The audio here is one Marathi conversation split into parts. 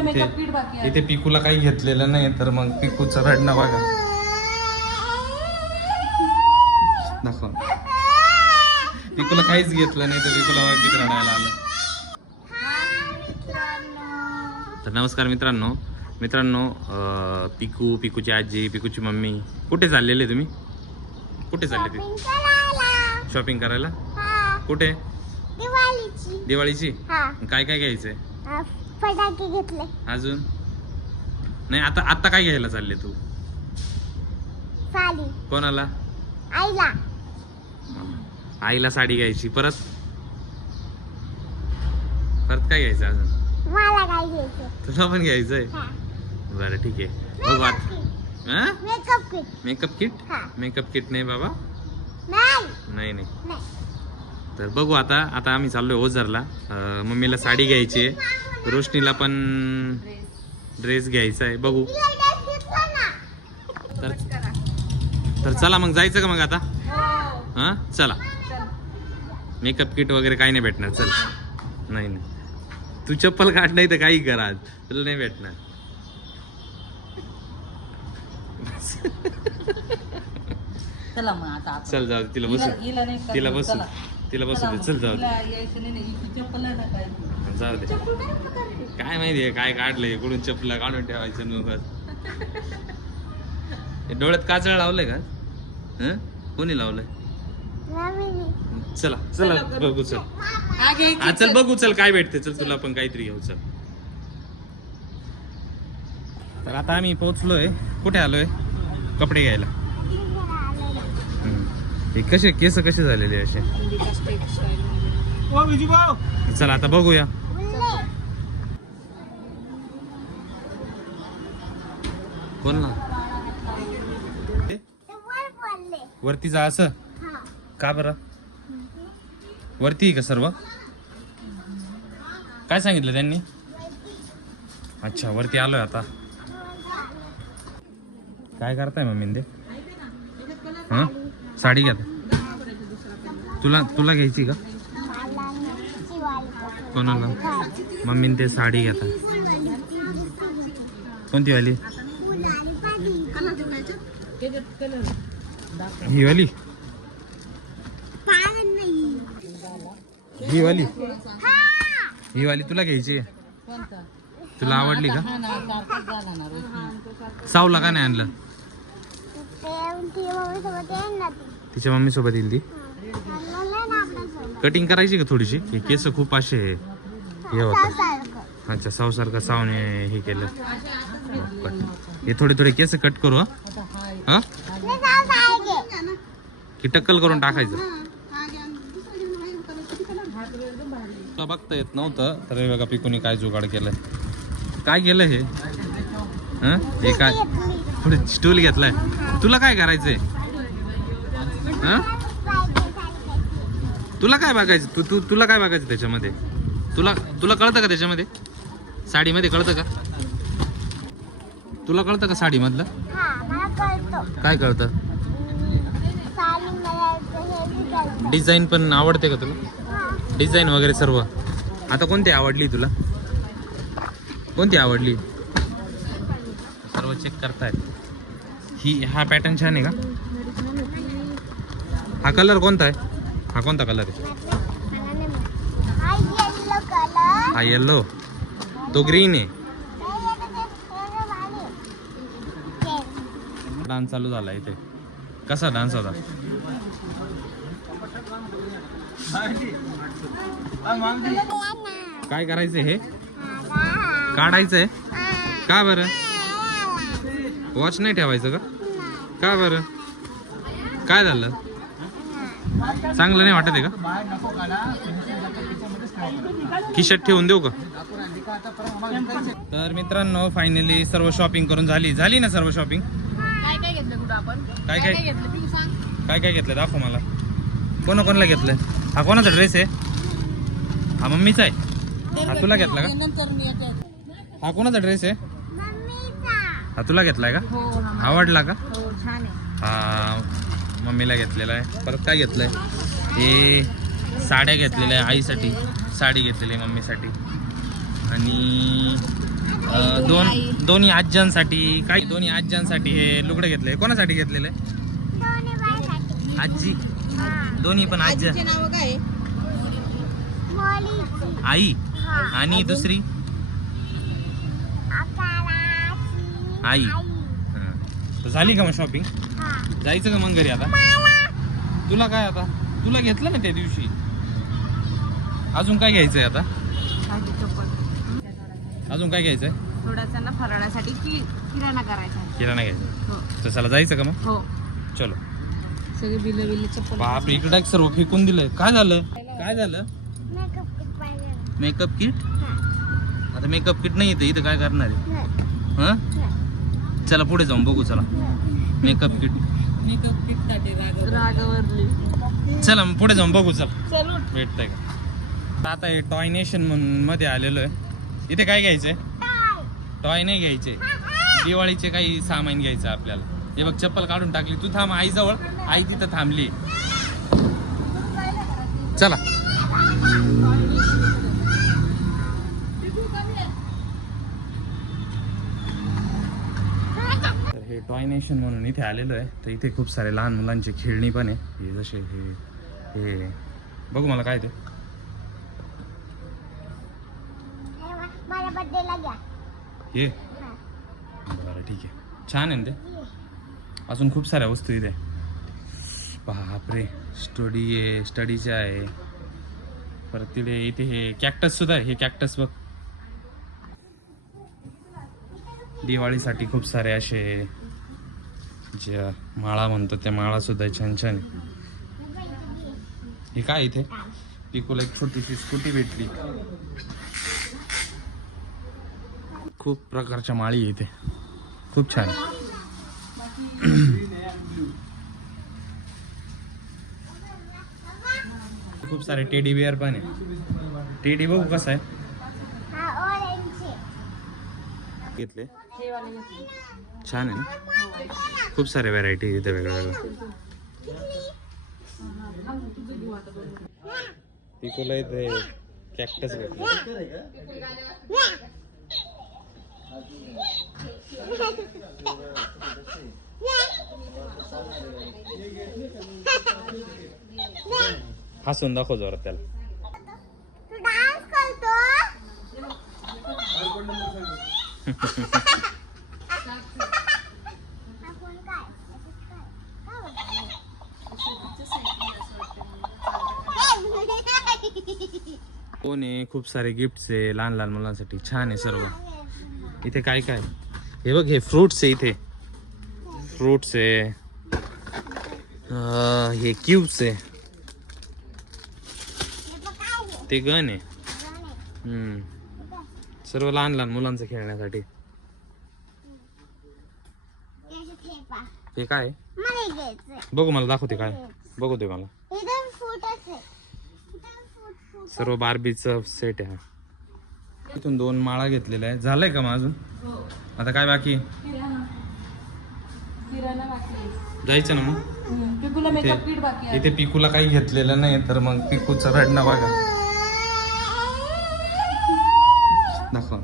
फक्त मेकअप किट बाकी आहे. इथे पिकूला काही घेतलेलं नाही तर मग पिकूचं रडणं बघा. दाखव. पिकूला काहीच घेतलं नाही तर पिकूला किती रडायला आलं. तर नमस्कार मित्रांनो. मित्रांनो पिकू पिकूची आजी पिकूची मम्मी कुठे चाललेले तुम्ही? कुठे चालले ते? शॉपिंग करायला. कुठे? दिवाळीची. दिवाळीची? हा. काय काय घ्यायचंय? फटाके घेतले. अजून? नाही आता आता काय घ्यायला चालले तू? साडी. कोणाला? आईला. आईला साडी घ्यायची. परत? परत काय घ्यायचं अजून? मला काय घ्यायचं? तुला पण घ्यायचंय? हा. बरं ठीक आहे. बघू आता. हा? मेकअप किट मेकअप किट हा. मेकअप किट नाही बाबा? नाही. नाही नाही. नाही. तर बघू आता. आता आम्ही चाललोय ओझरला. अं, मम्मीला साडी घ्यायची आहे. रोशनीला पण ड्रेस घ्यायचा आहे. बघू. तर तर चला मग जायचं का मग आता? हो? चला. मेकअप किट वगैरे काही नाही भेटणार. चल. नाही नाही. तू चप्पल काढ नाही तर काही कर. आज तुला नाही भेटणार. चला मग आता आपण. चल जाऊ तिला बसू. तिला बसू. तिला बसू चला दे. चल जाऊ दे काय? जाऊ दे. काय माहितीये काय काढलंय कुठून चपला काढून ठेवायचं नुकत डोळ्यात काजळ लावलंय का? हं? कोणी लावलंय? चला चला बघू चल. हा चल बघू चल काय भेटते चल तुला पण काहीतरी घेऊ चल. तर आता आम्ही पोहोचलोय. कुठे आलोय? कपडे घ्यायला. हे कसे केस कसे झालेले असे? चला आता बघूया. कोण ना? वरती जा असं? का बरं? वरती का सर्व? काय सांगितलं त्यांनी? अच्छा वरती आलोय आता. काय करताय मम्मी ते हां? साडी घ्या. तुला तुला घ्यायची का? कोणाला? मम्मीने ते साडी घेता कोणती वाली? ही वाली? ही वाली? ही वाली तुला घ्यायची आहे? तुला आवडली का? सावला का नाही आणलं? तिच्या मम्मी सोबत येईल ती. कटिंग करायची का थोडीशी? हे केस खूप असे हे. होतं. अच्छा सावसारखं सावने हे केलं. हे थोडे थोडे केस कट करू हा? की टक्कल करून टाकायचं. बघता येत नव्हतं तर हे बघा पिकुनी काय जुगाड केलंय. काय केलं हे? हे काय? थोडी स्टूल घेतलाय. तुला काय करायचंय? तुला काय बघायचं? तू तू तुला काय बघायचं त्याच्यामध्ये? तुला तुला कळतं का त्याच्यामध्ये? साडीमध्ये कळतं का? तुला कळतं का साडीमधलं? हा काय कळतं? डिझाईन पण आवडते का तुला? डिझाईन वगैरे सर्व. आता कोणती आवडली तुला? कोणती आवडली? सर्व चेक करतायत. ही हा पॅटर्न छान आहे का? हा कलर कोणता आहे? हा कोणता कलर आहे? हा येल्लो हा येल्लो तो ग्रीन आहे. डान्स चालू झाला इथे. कसा डान्स होता? काय करायचं हे? काढायचंय? का बरं? वॉच नाही ठेवायचं का? का बरं? काय झालं? चांगलं नाही वाटत आहे का? खिशात ठेवून देऊ का? तर मित्रांनो फायनली सर्व शॉपिंग करून झाली. झाली ना सर्व शॉपिंग काय काय घेतलं काय काय घेतलं? तू सांग. काय काय घेतलं? दाखव मला. कोणा कोणाला घेतलंय हा कोणाचा ड्रेस आहे? हा मम्मीचा आहे? हा तुला घेतला का? नंतर मी येते. हा कोणाचा ड्रेस आहे? मम्मीचा. हा तुला घेतलाय का? हो हा आवडला का? हो छान आहे. हा. मम्मीला घेतलेला आहे. परत काय घेतलंय? हे साड्या घेतलेल्या आहे आईसाठी. साडी घेतलेली आहे मम्मीसाठी. आणि दोन दोन्ही आज्यांसाठी काही दोन्ही आज्यांसाठी हे लुगडे घेतले कोणासाठी घेतलेले दोन्ही बाईसाठी आजी. हा दोन्ही पण आज्या आजीचे नाव काय मोलीची आई. हा. आणि दुसरी? आई. हा. तर झाली का मग शॉपिंग जायचं का मग घरी आता? तुला काय आता? तुला घेतलं ना त्या दिवशी? अजून काय घ्यायचंय आता? अजून काय घ्यायचंय? थोडासा ना फराळासाठी कि किराणा करायचा. किराणा घ्यायचं. हो. जायचं का मग? हो. चलो. सगळे बिल बिल चप्पल बापरे इकडे सर्व फेकून दिलंय. काय झालं? काय झालं? मेकअप किट पाहिजे. Makeup kit? आता मेकअप किट नाही येते इथं काय करणार आहे? हं? चला पुढे जाऊन बघू चला. Makeup kit. मेकअप किटसाठी रागवरली चला मग पुढे जाऊन बघू चला. चलो. भेटतंय का? आता हे टॉय नेशन म्हणून मध्ये आलेलो आहे. इथे काय घ्यायचंय? टाय. टॉय नाही घ्यायचे. दिवाळीचे काही सामान घ्यायचं आपल्याला. हे बघ चप्पल काढून टाकली. तू थांब आई जवळ आई तिथं थांबली. चला तर हे टॉय नेशन म्हणून इथे आलेलो आहे. तर इथे खूप सारे लहान मुलांचे खेळणी पण आहे. हे जसे हे हे. बघू मला काय ते. हे? बरं ठीक आहे. छान आहे ना ते? अजून खूप साऱ्या वस्तू इथे बापरे. स्टडी आहे स्टडीच्या आहे. परत तिथे इथे हे कॅक्टस सुद्धा आहे. हे कॅक्टस बघ. दिवाळीसाठी खूप सारे असे ज्या माळा म्हणतो त्या माळा सुद्धा छान छान आहे. हे काय इथे? पिकूला एक छोटीशी स्कूटी भेटली. खूप प्रकारच्या माळी आहे इथे. खूप छान खूप सारे टेडी बिअर पण आहे. टेडी बघू कसं आहे हा ऑरेंज आहे. घेतले. छान आहे ना? खूप सारे व्हरायटी इथे वेगळ्या वेगळ्या. पिकोला इथे कॅक्टस भेटले. हसून दाखव जोरात त्याला तू डान्स करतो हा फोन काय याच्यात काय? काय बघ? कोण आहे? खूप सारे गिफ्ट आहे लहान लहान मुलांसाठी. छान आहे सर्व. इथे काय काय? हे बघ हे फ्रुट्स आहे इथे. फ्रुट्स आहे. हे क्यूब्स आहे. आहे? ते गन आहे गण आहे. हम्म. हे बघ. सर्व लहान लहान मुलांचं खेळण्यासाठी. हे. हे काय? आहे? मला हे घ्यायचंय. बघू मला दाखवते काय. बघू दे मला. सर्व बार्बीचं सेट आहे. हा इथून दोन माळा घेतलेल्या आहे झालंय का मग अजून? आता काय बाकी? किराणा. बाकी आहे. जायचं ना मग? हम्म, पिकूला मेकअप किट बाकी आहे. इथे पिकूला काही घेतलेलं नाही तर मग पिकूचं रडणं बघा. दाखव.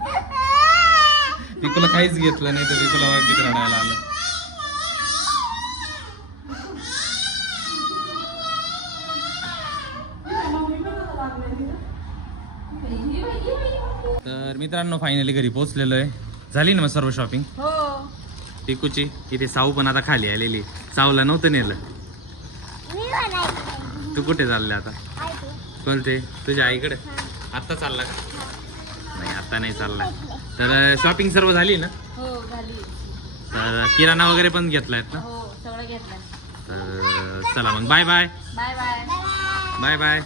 पिकूला काहीच घेतलं नाही तर पिकूला किती रडायला आलं. तर मित्रांनो फायनली घरी पोहोचलेलो आहे झाली ना मग सर्व शॉपिंग हो. पिकूची इथे साऊ पण आता खाली आलेली साऊला नव्हतं नेलं. तू कुठे चालले आता? काय ते? बोलते तुझ्या आईकडे? आत्ता चालला का? आता नाही चालला. तर शॉपिंग सर्व झाली ना? हो झाली. तर किराणा वगैरे पण घेतलायत ना? हो सगळं घेतलं तर चला मग bye bye bye bye bye bye